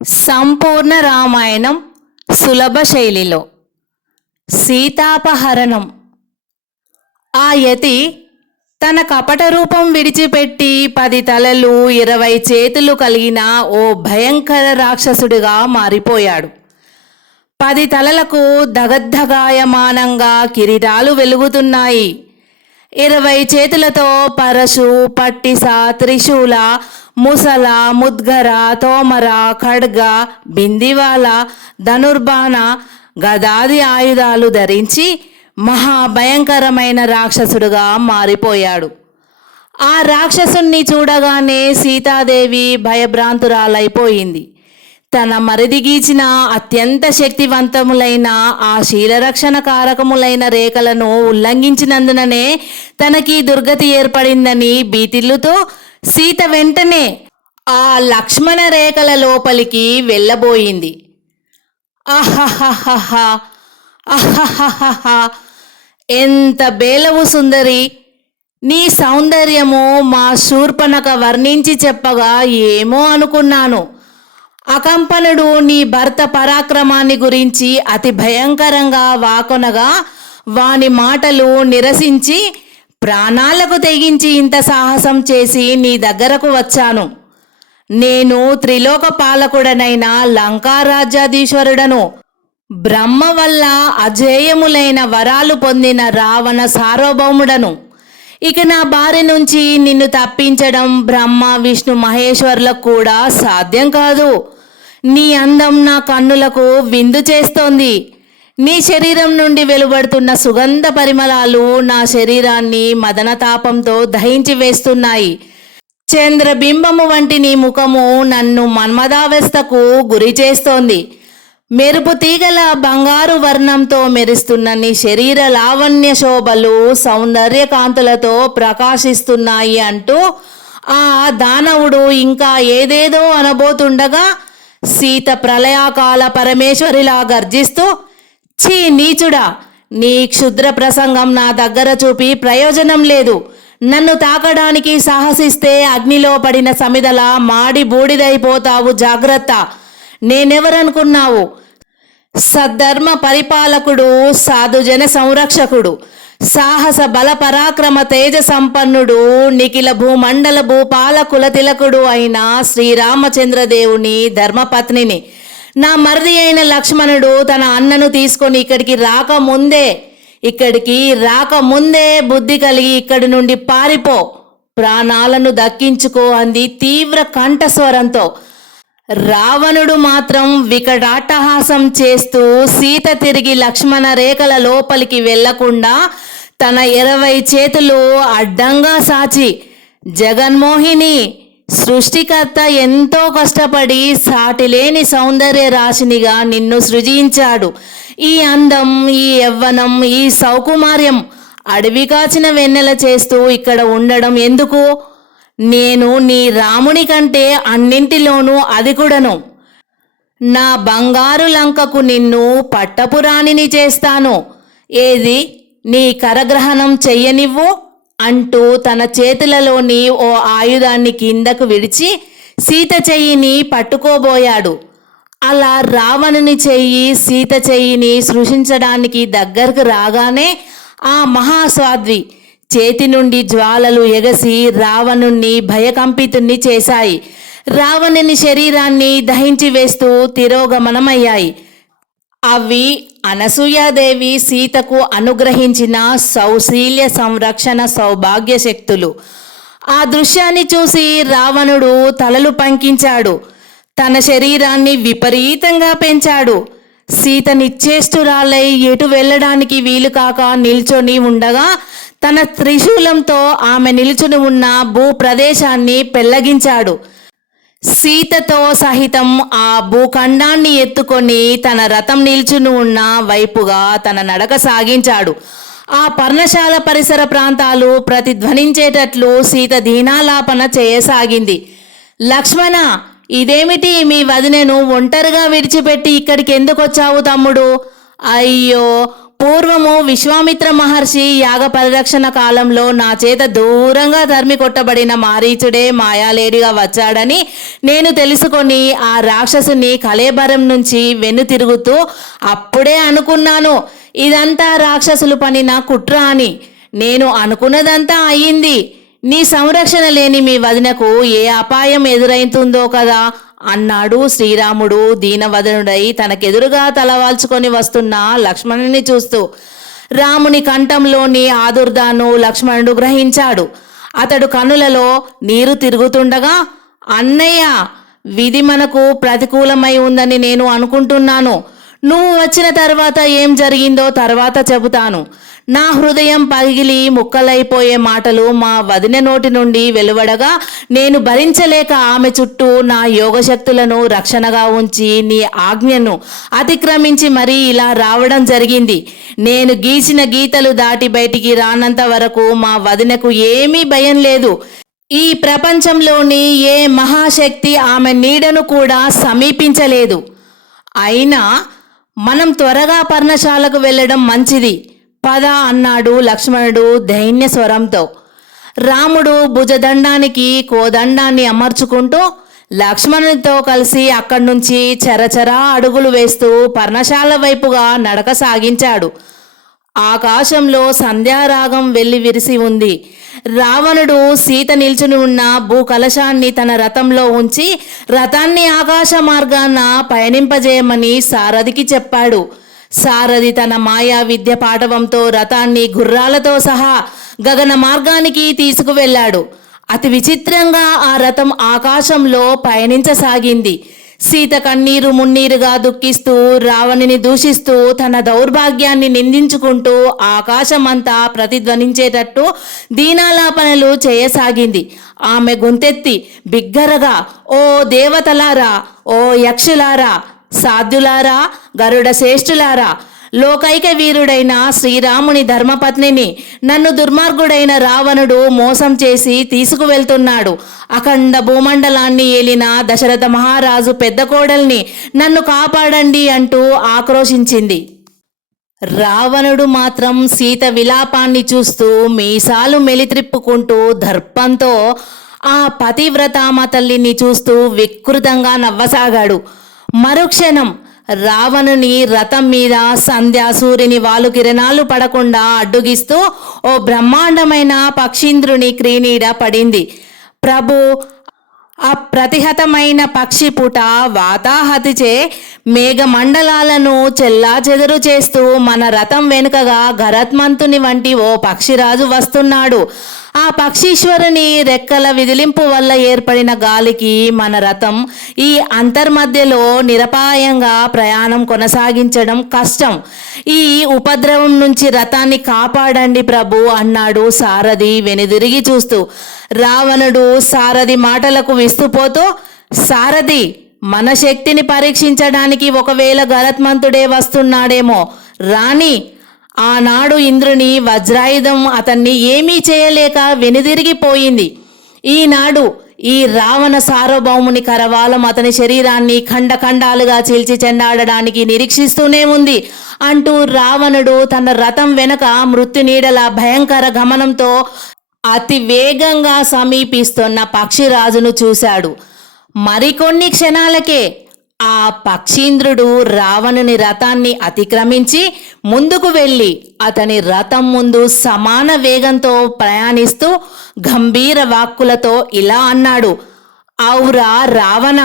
సంపూర్ణ రామాయణం సులభ శైలిలో సీతాపహరణం. ఆ యతి తన కపట రూపం విడిచిపెట్టి 10 తలలు 20 చేతులు కలిగిన ఓ భయంకర రాక్షసుడిగా మారిపోయాడు. 10 తలలకు దగద్ధగాయమానంగా కిరీటాలు వెలుగుతున్నాయి. 20 చేతులతో పరశు, పట్టిస, త్రిశూల, ముసల, ముద్గర, తోమర, ఖడ్గ, బిందివాల, ధనుర్బాణ, గదాది ఆయుధాలు ధరించి మహాభయంకరమైన రాక్షసుడుగా మారిపోయాడు. ఆ రాక్షసుణ్ణి చూడగానే సీతాదేవి భయభ్రాంతురాలైపోయింది. తన మరిది గీచిన అత్యంత శక్తివంతములైన ఆ శీలరక్షణ కారకములైన రేఖలను ఉల్లంఘించినందుననే తనకి దుర్గతి ఏర్పడిందని భీతిల్లుతో సీత వెంటనే ఆ లక్ష్మణ రేఖల లోపలికి వెళ్ళబోయింది. అహహహహ అహహహహ, ఎంత బేలవు సుందరి! నీ సౌందర్యము మా శూర్పణఖ వర్ణించి చెప్పగా ఏమో అనుకున్నాను. అకంపనుడు నీ భర్త పరాక్రమాన్ని గురించి అతి భయంకరంగా వాకొనగా వాని మాటలు నిరసించి ప్రాణాలకు తెగించి ఇంత సాహసం చేసి నీ దగ్గరకు వచ్చాను. నేను త్రిలోక పాలకుడనైన లంకారాజ్యాధీశ్వరుడను. బ్రహ్మ వల్ల అజేయములైన వరాలు పొందిన రావణ సార్వభౌముడను. ఇక నా బారి నుంచి నిన్ను తప్పించడం బ్రహ్మ, విష్ణు, మహేశ్వరులకు కూడా సాధ్యం కాదు. నీ అందం నా కన్నులకు విందు చేస్తోంది. నీ శరీరం నుండి వెలువడుతున్న సుగంధ పరిమళాలు నా శరీరాన్ని మదనతాపంతో దహించి వేస్తున్నాయి. చంద్రబింబము వంటి నీ ముఖము నన్ను మన్మదావస్థకు గురి చేస్తోంది. మెరుపు తీగల బంగారు వర్ణంతో మెరుస్తున్న నీ శరీర లావణ్య శోభలు సౌందర్యకాంతులతో ప్రకాశిస్తున్నాయి అంటూ ఆ దానవుడు ఇంకా ఏదేదో అనబోతుండగా సీత ప్రళయాకాల పరమేశ్వరిలా గర్జిస్తూ, ఛీ నీచుడా, నీ క్షుద్ర ప్రసంగం నా దగ్గర చూపి ప్రయోజనం లేదు. నన్ను తాకడానికి సాహసిస్తే అగ్నిలో పడిన సమిదలా మాడి బూడిదైపోతావు. జాగ్రత్త. నేనెవరనుకున్నావు? సద్ధర్మ పరిపాలకుడు, సాధుజన సంరక్షకుడు, సాహస బల పరాక్రమ తేజ సంపన్నుడు, నిఖిల భూమండల భూపాల కులతిలకుడు అయిన శ్రీరామచంద్రదేవుని ధర్మపత్నిని. నా మరిది అయిన లక్ష్మణుడు తన అన్నను తీసుకొని ఇక్కడికి రాకముందే బుద్ధి కలిగి ఇక్కడి నుండి పారిపో, ప్రాణాలను దక్కించుకో అంది తీవ్ర కంఠస్వరంతో. రావణుడు మాత్రం వికటాట్టహాసం చేస్తూ సీత తిరిగి లక్ష్మణ రేఖల లోపలికి వెళ్లకుండా తన 20 చేతులు అడ్డంగా సాచి, జగన్మోహిని, సృష్టికర్త ఎంతో కష్టపడి సాటిలేని సౌందర్య రాశినిగా నిన్ను సృజించాడు. ఈ అందం, ఈ యవ్వనం, ఈ సౌకుమార్యం అడవి కాచిన వెన్నెల చేస్తూ ఇక్కడ ఉండడం ఎందుకు? నేను నీ రాముని కంటే అన్నింటిలోనూ అధికుడను. నా బంగారు లంకకు నిన్ను పట్టపురాణిని చేస్తాను. ఏది నీ కరగ్రహణం చెయ్యనివ్వు అంటూ తన చేతులలోని ఓ ఆయుధాన్ని కిందకు విడిచి సీత చెయ్యిని పట్టుకోబోయాడు. అలా రావణుని చెయ్యి సీత చెయ్యిని సృష్టించడానికి దగ్గరకు రాగానే ఆ మహాస్వాద్వి చేతి నుండి జ్వాలలు ఎగసి రావణుణ్ణి భయకంపితుణ్ణి చేశాయి. రావణుని శరీరాన్ని దహించి వేస్తూ తిరోగమనమయ్యాయి. అవి అనసూయాదేవి సీతకు అనుగ్రహించిన సౌశీల్య సంరక్షణ సౌభాగ్య శక్తులు. ఆ దృశ్యాన్ని చూసి రావణుడు తలలు పంకించాడు. తన శరీరాన్ని విపరీతంగా పెంచాడు. సీత నిశ్చేష్టురాలై ఎటు వెళ్ళడానికి వీలు కాక నిల్చొని ఉండగా తన త్రిశూలంతో ఆమె నిలుచుని ఉన్న భూ ప్రదేశాన్ని పెళ్లగించాడు. సీతతో సహితం ఆ భూఖండాన్ని ఎత్తుకొని తన రథం నిల్చుని ఉన్న వైపుగా తన నడక సాగించాడు. ఆ పర్ణశాల పరిసర ప్రాంతాలు ప్రతిధ్వనించేటట్లు సీత దీనాలాపన చేయసాగింది. లక్ష్మణ, ఇదేమిటి? మీ వదినను ఒంటరిగా విడిచిపెట్టి ఇక్కడికి ఎందుకు వచ్చావు తమ్ముడు? అయ్యో, పూర్వము విశ్వామిత్ర మహర్షి యాగ పరిరక్షణ కాలంలో నా చేత దూరంగా తరిమి కొట్టబడిన మారీచుడే మాయాలేడిగా వచ్చాడని నేను తెలుసుకొని ఆ రాక్షసుని కళేబరం నుంచి వెన్నుతిరుగుతూ అప్పుడే అనుకున్నాను, ఇదంతా రాక్షసులు పనిన కుట్ర అని. నేను అనుకున్నదంతా అయ్యింది. నీ సంరక్షణ లేని మీ వదినకు ఏ అపాయం ఎదురైతుందో కదా అన్నాడు శ్రీరాముడు దీనవదనుడై తనకెదురుగా తలవాల్చుకొని వస్తున్న లక్ష్మణుని చూస్తూ. రాముని కంఠంలోని ఆదుర్దాను లక్ష్మణుడు గ్రహించాడు. అతడు కనులలో నీరు తిరుగుతుండగా, అన్నయ్య, విధి మనకు ప్రతికూలమై ఉందని నేను అనుకుంటున్నాను. నువ్వు వచ్చిన తర్వాత ఏం జరిగిందో తర్వాత చెబుతాను. నా హృదయం పగిలి ముక్కలైపోయే మాటలు మా వదిన నోటి నుండి వెలువడగా నేను భరించలేక ఆమె చుట్టూ నా యోగశక్తులను రక్షణగా ఉంచి నీ ఆజ్ఞను అతిక్రమించి మరీ ఇలా రావడం జరిగింది. నేను గీచిన గీతలు దాటి బయటికి రానంత వరకు మా వదినకు ఏమీ భయం లేదు. ఈ ప్రపంచంలోని ఏ మహాశక్తి ఆమె నీడను కూడా సమీపించలేదు. అయినా మనం త్వరగా పర్ణశాలకు వెళ్ళడం మంచిది, పద అన్నాడు లక్ష్మణుడు దైన్య స్వరంతో. రాముడు భుజదండానికి కోదండాన్ని అమర్చుకుంటూ లక్ష్మణునితో కలిసి అక్కడి నుంచి చరచరా అడుగులు వేస్తూ పర్ణశాల వైపుగా నడక సాగించాడు. ఆకాశంలో సంధ్యారాగం వెళ్లి విరిసి ఉంది. రావణుడు సీత నిల్చుని ఉన్న భూకలశాన్ని తన రథంలో ఉంచి రథాన్ని ఆకాశ మార్గాన పయనింపజేయమని సారథికి చెప్పాడు. సారథి తన మాయా విద్య పాటవంతో రథాన్ని గుర్రాలతో సహా గగన మార్గానికి తీసుకువెళ్ళాడు. అతి విచిత్రంగా ఆ రథం ఆకాశంలో పయనించసాగింది. సీత కన్నీరు మున్నీరుగా దుఃఖిస్తూ రావణుని దూషిస్తూ తన దౌర్భాగ్యాన్ని నిందించుకుంటూ ఆకాశమంతా ప్రతిధ్వనించేటట్టు దీనాలాపనలు చేయసాగింది. ఆమె గొంతెత్తి బిగ్గరగా, ఓ దేవతలారా, ఓ యక్షులారా, సాధ్యులారా, గరుడ శ్రేష్ఠులారా, లోకైక వీరుడైన శ్రీరాముని ధర్మపత్నిని నన్ను దుర్మార్గుడైన రావణుడు మోసం చేసి తీసుకువెళ్తున్నాడు. అఖండ భూమండలాన్ని ఏలిన దశరథ మహారాజు పెద్ద కోడల్ని నన్ను కాపాడండి అంటూ ఆక్రోశించింది. రావణుడు మాత్రం సీత విలాపాన్ని చూస్తూ మీసాలు మెలిత్రిప్పుకుంటూ దర్పంతో ఆ పతివ్రతామ తల్లిని చూస్తూ వికృతంగా నవ్వసాగాడు. మరుక్షణం రావణుని రథం మీద సంధ్యా సూర్యుని వాలు కిరణాలు పడకుండా అడ్డుగిస్తూ ఓ బ్రహ్మాండమైన పక్షీంద్రుని క్రీనీడ పడింది. ప్రభు, అప్రతిహతమైన పక్షిపుట వాతాహతిచే మేఘమండలాలను చెల్లా చెదురు చేస్తూ మన రథం వెనుకగా గరత్మంతుని వంటి ఓ పక్షిరాజు వస్తున్నాడు. ఆ పక్షీశ్వరుని రెక్కల విదిలింపు వల్ల ఏర్పడిన గాలికి మన రథం ఈ అంతర్మధ్యలో నిరపాయంగా ప్రయాణం కొనసాగించడం కష్టం. ఈ ఉపద్రవం నుంచి రథాన్ని కాపాడండి ప్రభు అన్నాడు సారథి వెనుదిరిగి చూస్తూ. రావణుడు సారథి మాటలకు విస్తుపోతూ, సారథి, మన శక్తిని పరీక్షించడానికి ఒకవేళ గరత్మంతుడే వస్తున్నాడేమో రాని. ఆనాడు ఇంద్రుని వజ్రాయుధం అతన్ని ఏమీ చేయలేక వెనుదిరిగిపోయింది. ఈనాడు ఈ రావణ సార్వభౌముని కరవాలం అతని శరీరాన్ని ఖండఖండాలుగా చీల్చి చెండాడడానికి నిరీక్షిస్తూనే ఉంది అంటూ రావణుడు తన రథం వెనక మృత్యునీడల భయంకర గమనంతో అతి వేగంగా సమీపిస్తున్న పక్షిరాజును చూశాడు. మరికొన్ని క్షణాలకే ఆ పక్షీంద్రుడు రావణుని రథాన్ని అతిక్రమించి ముందుకు వెళ్ళి అతని రథం ముందు సమాన వేగంతో ప్రయాణిస్తూ గంభీర వాక్కులతో ఇలా అన్నాడు, ఔరా రావణ,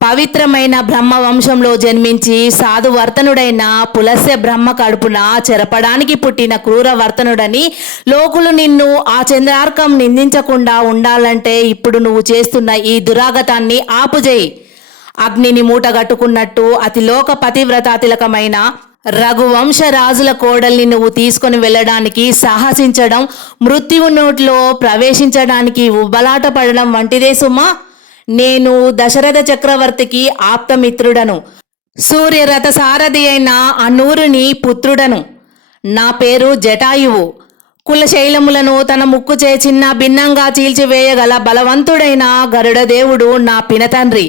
పవిత్రమైన బ్రహ్మ వంశంలో జన్మించి సాధువర్తనుడైన పులస్య బ్రహ్మ కడుపున చెరపడానికి పుట్టిన క్రూరవర్తనుడని లోకులు నిన్ను ఆ చంద్రార్కం నిందించకుండా ఉండాలంటే ఇప్పుడు నువ్వు చేస్తున్న ఈ దురాగతాన్ని ఆపుజేయి. అగ్నిని మూటగట్టుకున్నట్టు అతి లోక పతివ్రతాతిలకమైన రఘువంశ రాజుల కోడల్ని నువ్వు తీసుకొని వెళ్ళడానికి సాహసించడం మృత్యువు నోట్లో ప్రవేశించడానికి ఉబ్బలాట పడడం వంటిదే సుమా. నేను దశరథ చక్రవర్తికి ఆప్తమిత్రుడను, సూర్యరథ సారథి అయిన అనూరుని పుత్రుడను. నా పేరు జటాయువు. కులశైలములను తన ముక్కుచే చిన్న భిన్నంగా చీల్చివేయగల బలవంతుడైన గరుడదేవుడు నా పినతండ్రి.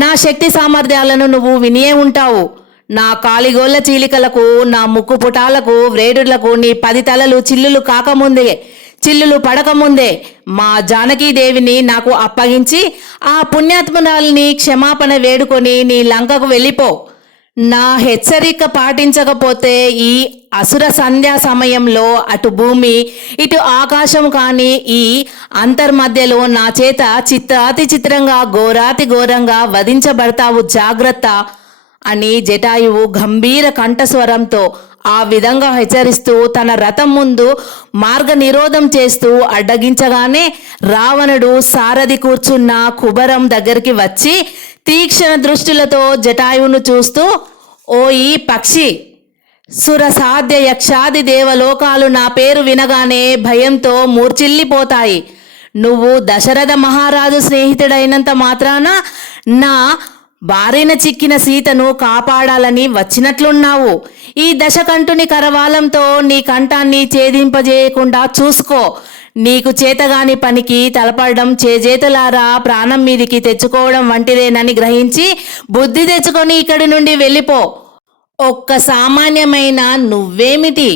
నా శక్తి సామర్థ్యాలను నువ్వు వినియే ఉంటావు. నా కాలిగోళ్ళ చీలికలకు, నా ముక్కు పుటాలకు, వ్రేడులకు నీ 10 తలలు చిల్లులు పడకముందే మా జానకీదేవిని నాకు అప్పగించి ఆ పుణ్యాత్మురాల్ని క్షమాపణ వేడుకొని నీ లంకకు వెళ్ళిపో. నా హెచ్చరిక పాటించకపోతే ఈ అసుర సంధ్యా సమయంలో అటు భూమి ఇటు ఆకాశం కాని ఈ అంతర్మధ్యలో నా చేత చిత్రాతి చిత్రంగా ఘోరాతి ఘోరంగా వధించబడతావు, జాగ్రత్త అని జటాయువు గంభీర కంఠస్వరంతో ఆ విధంగా హెచ్చరిస్తూ తన రథం ముందు మార్గ నిరోధం చేస్తూ అడ్డగించగానే రావణుడు సారథి కూర్చున్న కుబరం దగ్గరికి వచ్చి తీక్షణ దృష్టిలతో జటాయువును చూస్తూ, ఓ ఈ పక్షి, సురసాధ్య యక్షాది దేవలోకాలు నా పేరు వినగానే భయంతో మూర్చిల్లిపోతాయి. నువ్వు దశరథ మహారాజు స్నేహితుడైనంత మాత్రాన నా బారిన చిక్కిన సీతను కాపాడాలని వచ్చినట్లున్నావు. ఈ దశకంఠుని కరవాలంతో నీ కంఠాన్ని ఛేదింపజేయకుండా చూసుకో. నీకు చేతగాని పనికి తలపడడం చేజేతులారా ప్రాణం మీదికి తెచ్చుకోవడం వంటిదేనని గ్రహించి బుద్ధి తెచ్చుకొని ఇక్కడి నుండి వెళ్ళిపో. ఒక్క సామాన్యమైన నువ్వేమిటి,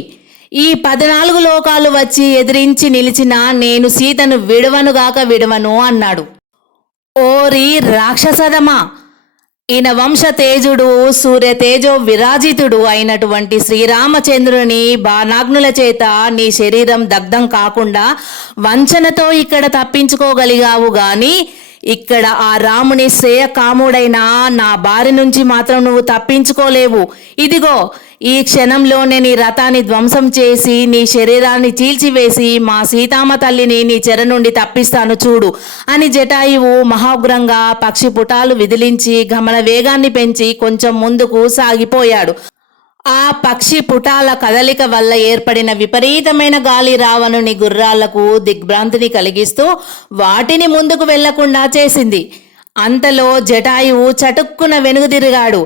ఈ 14 లోకాలు వచ్చి ఎదిరించి నిలిచినా నేను సీతను విడవను అన్నాడు. ఓరి రాక్షసదమా, ఈయన వంశ తేజుడు, సూర్య తేజో విరాజితుడు అయినటువంటి శ్రీరామచంద్రుని బాణాగ్నుల చేత నీ శరీరం దగ్ధం కాకుండా వంచనతో ఇక్కడ తప్పించుకోగలిగావు గాని ఇక్కడ ఆ రాముని శ్రేయ కాముడైన నా బారి నుంచి మాత్రం నువ్వు తప్పించుకోలేవు. ఇదిగో ఈ క్షణంలోనే నీ రథాన్ని ధ్వంసం చేసి నీ శరీరాన్ని చీల్చివేసి మా సీతామ తల్లిని నీ చెర నుండి తప్పిస్తాను చూడు అని జటాయువు మహోగ్రంగా పక్షి పుటాలు విదిలించి గమన వేగాన్ని పెంచి కొంచెం ముందుకు సాగిపోయాడు. ఆ పక్షి పుటాల కదలిక వల్ల ఏర్పడిన విపరీతమైన గాలి రావణుని గుర్రాలకు దిగ్భ్రాంతిని కలిగిస్తూ వాటిని ముందుకు వెళ్లకుండా చేసింది. అంతలో జటాయువు చటుక్కున వెనుగుదిరిగాడు.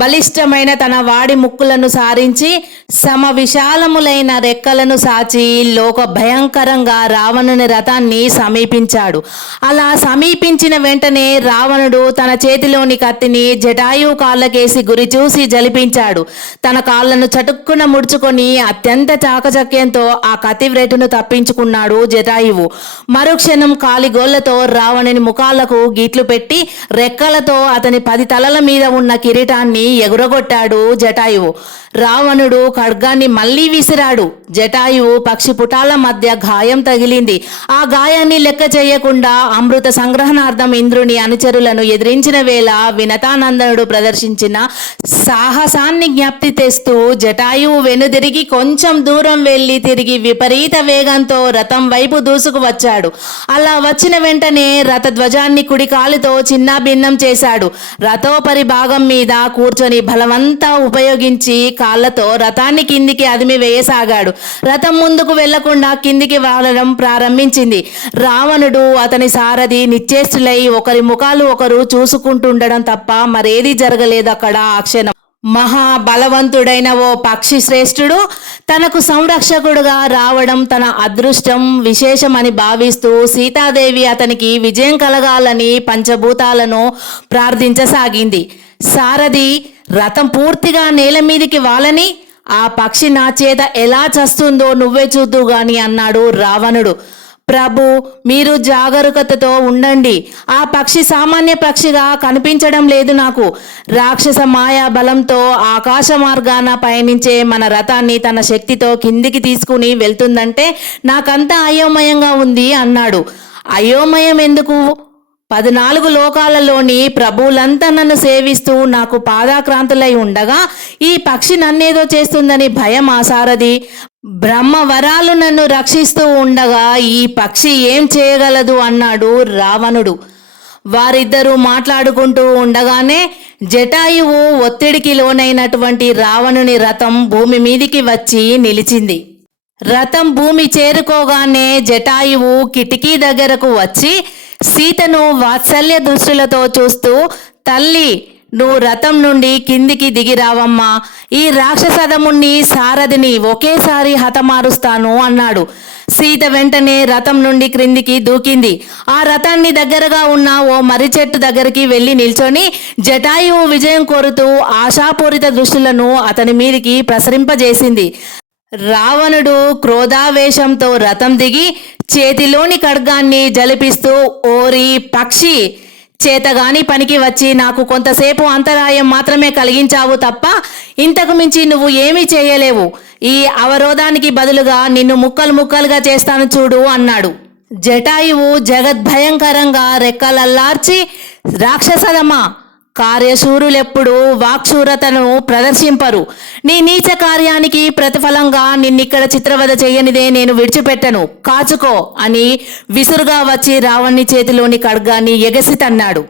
బలిష్టమైన తన వాడి ముక్కులను సారించి సమ విశాలములైన రెక్కలను సాచి లోక భయంకరంగా రావణుని రథాన్ని సమీపించాడు. అలా సమీపించిన వెంటనే రావణుడు తన చేతిలోని కత్తిని జటాయువు కాళ్ళకేసి గురిచూసి జలిపించాడు. తన కాళ్ళను చటుక్కున ముడుచుకొని అత్యంత చాకచక్యంతో ఆ కత్తి వ్రేటును తప్పించుకున్నాడు జటాయువు. మరుక్షణం కాలిగోళ్లతో రావణుని ముఖాలకు గీట్లు పెట్టి రెక్కలతో అతని 10 తలల మీద ఉన్న కిరీటాన్ని ఎగురగొట్టాడు జటాయువు. రావణుడు ఖడ్గాన్ని మళ్లీ విసిరాడు. జటాయువు పక్షి పుటాల మధ్య గాయం తగిలింది. ఆ గాయాన్ని లెక్క చేయకుండా అమృత సంగ్రహణార్థం ఇంద్రుని అనుచరులను ఎదిరించిన వేళ వినతానందనుడు ప్రదర్శించిన సాహసాన్ని జ్ఞప్తి తెస్తూ జటాయువు వెనుదిరిగి కొంచెం దూరం వెళ్లి తిరిగి విపరీత వేగంతో రథం వైపు దూసుకు వచ్చాడు. అలా వచ్చిన వెంటనే రథధ్వజాన్ని కుడి కాలుతో చిన్నాభిన్నం చేశాడు. రథోపరి భాగం మీద కూర్చొని బలవంతా ఉపయోగించి కాళ్లతో రథాన్ని కిందికి అదిమి వేయసాగాడు. రథం ముందుకు వెళ్లకుండా కిందికి వాలడం ప్రారంభించింది. రావణుడు అతని సారథి నిశ్చేష్టులై ఒకరి ముఖాలు ఒకరు చూసుకుంటుండడం తప్ప మరేదీ జరగలేదు అక్కడ ఆ క్షణం. మహాబలవంతుడైన ఓ పక్షి శ్రేష్ఠుడు తనకు సంరక్షకుడుగా రావడం తన అదృష్టం విశేషమని భావిస్తూ సీతాదేవి అతనికి విజయం కలగాలని పంచభూతాలను ప్రార్థించసాగింది. సారథి రథం పూర్తిగా నేల మీదికి వాలని ఆ పక్షి నా చేత ఎలా చస్తుందో నువ్వే చూద్దు గాని అన్నాడు రావణుడు. ప్రభు, మీరు జాగరూకతతో ఉండండి. ఆ పక్షి సామాన్య పక్షిగా కనిపించడం లేదు నాకు. రాక్షస మాయా బలంతో ఆకాశ మార్గాన పయనించే మన రథాన్ని తన శక్తితో కిందికి తీసుకుని వెళ్తుందంటే నాకంతా అయోమయంగా ఉంది అన్నాడు. అయోమయం ఎందుకు? 14 లోకాలలోని ప్రభువులంతా నన్ను సేవిస్తూ నాకు పాదాక్రాంతులై ఉండగా ఈ పక్షి నన్నేదో చేస్తుందని భయం ఆసారది. బ్రహ్మ వరాలు నన్ను రక్షిస్తూ ఉండగా ఈ పక్షి ఏం చేయగలదు అన్నాడు రావణుడు. వారిద్దరూ మాట్లాడుకుంటూ ఉండగానే జటాయువు ఒత్తిడికి లోనైనటువంటి రావణుని రథం భూమి మీదికి వచ్చి నిలిచింది. రథం భూమి చేరుకోగానే జటాయువు కిటికీ దగ్గరకు వచ్చి సీతను వాత్సల్య దృష్టిలతో చూస్తూ, తల్లి, నువ్వు రథం నుండి కిందికి దిగిరావమ్మా. ఈ రాక్షసదముణ్ణి సారథిని ఒకేసారి హతమారుస్తాను అన్నాడు. సీత వెంటనే రథం నుండి క్రిందికి దూకింది. ఆ రథాన్ని దగ్గరగా ఉన్న ఓ మర్రి చెట్టు దగ్గరికి వెళ్లి నిల్చొని జటాయువు విజయం కోరుతూ ఆశాపూరిత దృష్టిలను అతని మీదికి ప్రసరింపజేసింది. రావణుడు క్రోధావేశంతో రథం దిగి చేతిలోని ఖడ్గాన్ని జలిపిస్తూ, ఓరి పక్షి, చేతగాని పనికి వచ్చి నాకు కొంతసేపు అంతరాయం మాత్రమే కలిగించావు తప్ప ఇంతకు మించి నువ్వు ఏమీ చేయలేవు. ఈ అవరోధానికి బదులుగా నిన్ను ముక్కలు ముక్కలుగా చేస్తాను చూడు అన్నాడు. జటాయువు జగద్భయంకరంగా రెక్కలల్లార్చి, రాక్షసదమా, కార్యశూరులెప్పుడు వాక్శూరతను ప్రదర్శింపరు. నీ నీచ కార్యానికి ప్రతిఫలంగా నిన్నిక్కడ చిత్రవద చెయ్యనిదే నేను విడిచిపెట్టను, కాచుకో అని విసురుగా వచ్చి రావణ్ణి చేతిలోని ఖడ్గాన్ని ఎగసి తన్నాడు.